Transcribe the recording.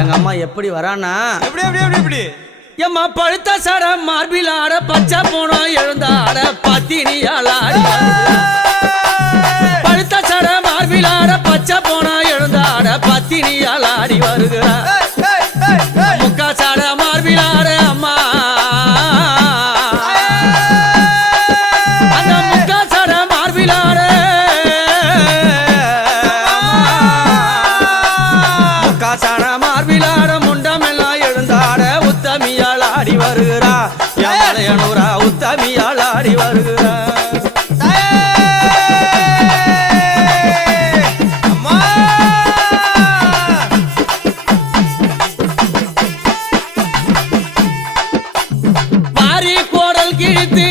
எங்க அம்மா எப்படி வரானா எப்படி எப்படி எப்படி எப்படி எம்மா பழுத்த சட மார்பில் ஆட பச்சை போனோம் எழுந்தாட பத்தினியால் ஆடி பழுத்த சட மார்பில் ஆட பச்சை போனோம் எழுந்தாட பத்தினியால் ஆடி வருகிறார் முக்கா சட மார்பில் ஆட அம்மா அந்த முக்கா சட மார்பில் ஆட முக்கா சட மார்பில் ஆட முண்டமெல்லாம் எழுந்தாட உத்தமியால் ஆடி வருகிறா யானையனூரா உத்தமியால் ஆடி வருகிறா மாறி கோடல் கிழித்து